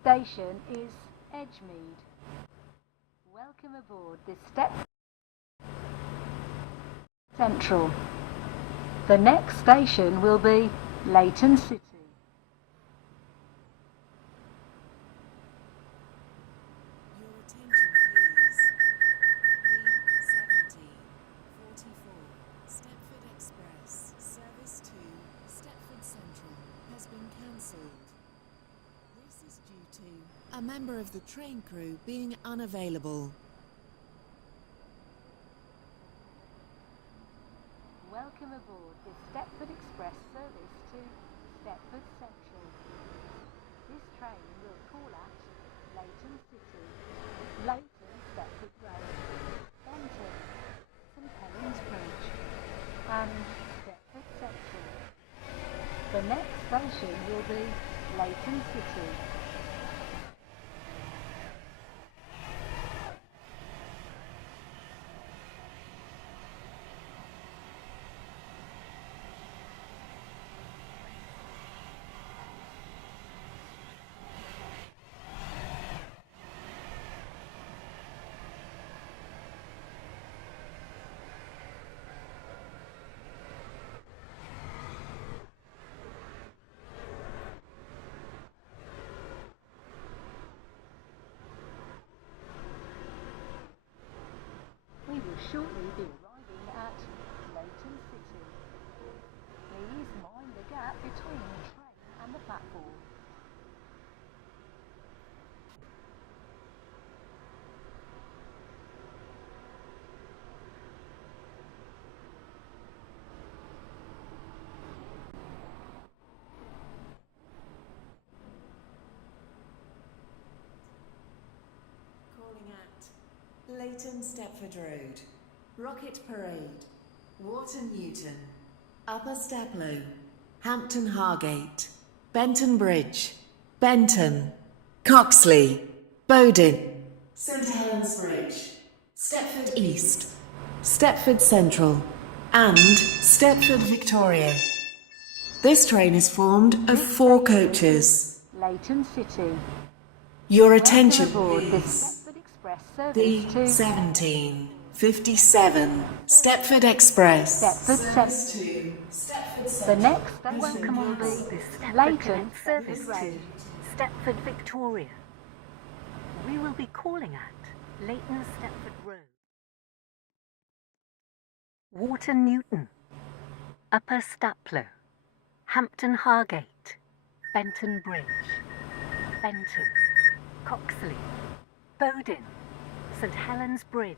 station is Edgemead. Welcome aboard this Stepford Central. The next station will be Leighton City. Your attention please. The 1744 Stepford Express service to Stepford Central has been cancelled. This is due to a member of the train crew being unavailable. Welcome aboard this Stepford Express service to Stepford Central. This train will call at Leighton City, Leighton Stepford Road, Benton, St Helens Bridge and Stepford Central. The next station will be Leighton City. We will shortly be arriving at Leighton City. Please mind the gap between the train and the platform. Calling at Leighton Stepford Road, Rocket Parade, Wharton Newton, Upper Steplow, Hampton Hargate, Benton Bridge, Benton, Coxley, Bowden, St Helens Bridge, Stepford East, Stepford Central, and Stepford Victoria. This train is formed of 4 coaches. Leighton City. Your attention aboard this please. Stepford Express service The to 1757 Stepford Express. Stepford Service Central. to Stepford The Central. next station Welcome will on be board this Stepford Leighton Connect service Stepford to Road. Stepford Victoria. We will be calling at Leighton Stepford Road, Wharton Newton, Upper Staplow, Hampton Hargate, Benton Bridge, Benton, Coxley, Bowden, St Helens Bridge,